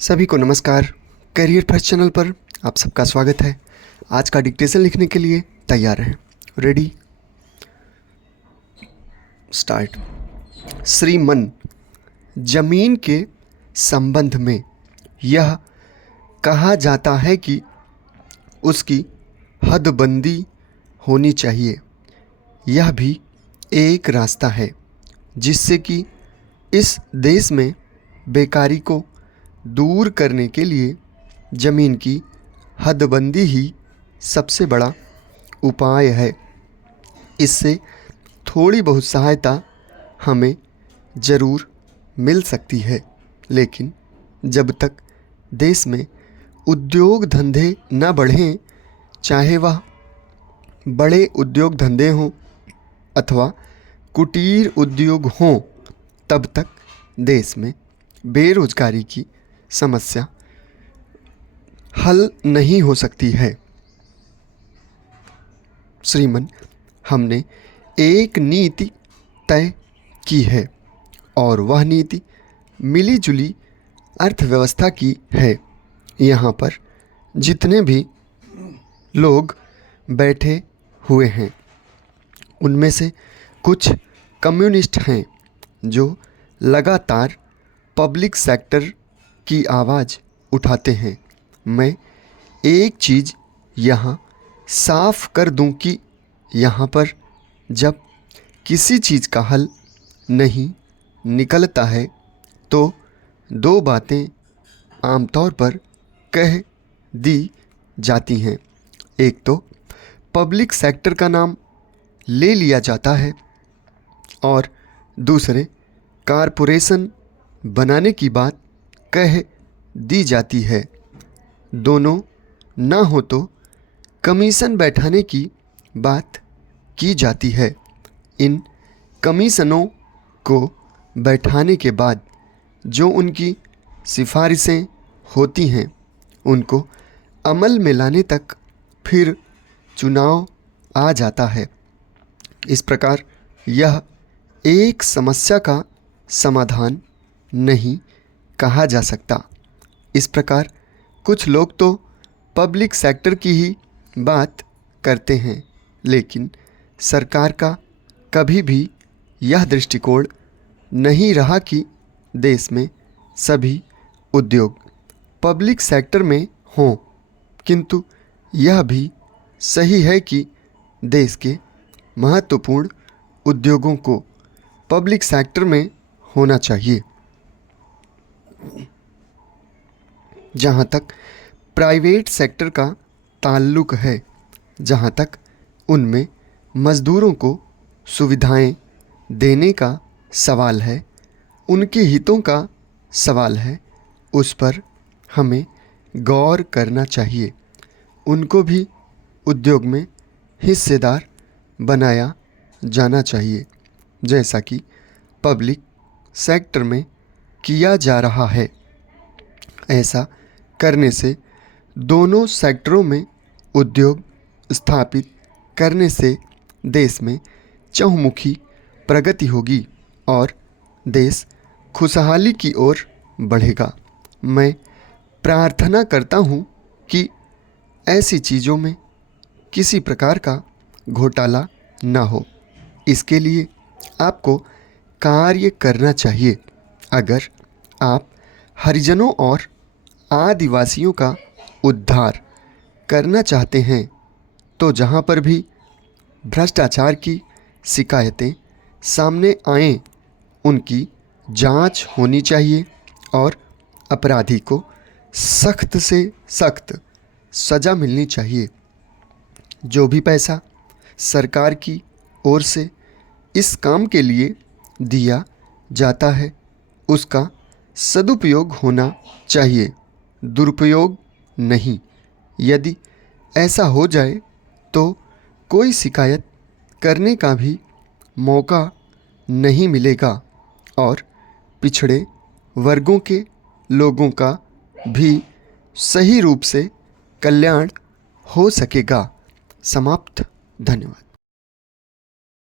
सभी को नमस्कार। करियर फर्स्ट चैनल पर आप सबका स्वागत है। आज का डिक्टेशन लिखने के लिए तैयार हैं? Ready, start. श्रीमन, जमीन के संबंध में यह कहा जाता है कि उसकी हदबंदी होनी चाहिए। यह भी एक रास्ता है जिससे कि इस देश में बेकारी को दूर करने के लिए ज़मीन की हदबंदी ही सबसे बड़ा उपाय है। इससे थोड़ी बहुत सहायता हमें ज़रूर मिल सकती है, लेकिन जब तक देश में उद्योग धंधे न बढ़ें, चाहे वह बड़े उद्योग धंधे हों अथवा कुटीर उद्योग हों, तब तक देश में बेरोजगारी की समस्या हल नहीं हो सकती है। श्रीमन, हमने एक नीति तय की है और वह नीति मिलीजुली अर्थव्यवस्था की है। यहाँ पर जितने भी लोग बैठे हुए हैं उनमें से कुछ कम्युनिस्ट हैं जो लगातार पब्लिक सेक्टर की आवाज़ उठाते हैं। मैं एक चीज़ यहाँ साफ कर दूं कि यहाँ पर जब किसी चीज़ का हल नहीं निकलता है तो दो बातें आमतौर पर कह दी जाती हैं। एक तो पब्लिक सेक्टर का नाम ले लिया जाता है और दूसरे कारपोरेशन बनाने की बात कह दी जाती है। दोनों ना हो तो कमीशन बैठाने की बात की जाती है। इन कमीशनों को बैठाने के बाद जो उनकी सिफारिशें होती हैं उनको अमल में लाने तक फिर चुनाव आ जाता है। इस प्रकार यह एक समस्या का समाधान नहीं कहा जा सकता। इस प्रकार कुछ लोग तो पब्लिक सेक्टर की ही बात करते हैं, लेकिन सरकार का कभी भी यह दृष्टिकोण नहीं रहा कि देश में सभी उद्योग पब्लिक सेक्टर में हों। किंतु यह भी सही है कि देश के महत्वपूर्ण उद्योगों को पब्लिक सेक्टर में होना चाहिए। जहाँ तक प्राइवेट सेक्टर का ताल्लुक़ है, जहाँ तक उनमें मज़दूरों को सुविधाएं देने का सवाल है, उनके हितों का सवाल है, उस पर हमें गौर करना चाहिए। उनको भी उद्योग में हिस्सेदार बनाया जाना चाहिए, जैसा कि पब्लिक सेक्टर में किया जा रहा है। ऐसा करने से दोनों सेक्टरों में उद्योग स्थापित करने से देश में चहुमुखी प्रगति होगी और देश खुशहाली की ओर बढ़ेगा। मैं प्रार्थना करता हूँ कि ऐसी चीज़ों में किसी प्रकार का घोटाला ना हो। इसके लिए आपको कार्य करना चाहिए। अगर आप हरिजनों और आदिवासियों का उद्धार करना चाहते हैं तो जहाँ पर भी भ्रष्टाचार की शिकायतें सामने आएं, उनकी जांच होनी चाहिए और अपराधी को सख्त से सख्त सज़ा मिलनी चाहिए। जो भी पैसा सरकार की ओर से इस काम के लिए दिया जाता है उसका सदुपयोग होना चाहिए, दुरुपयोग नहीं। यदि ऐसा हो जाए तो कोई शिकायत करने का भी मौका नहीं मिलेगा और पिछड़े वर्गों के लोगों का भी सही रूप से कल्याण हो सकेगा। समाप्त। धन्यवाद।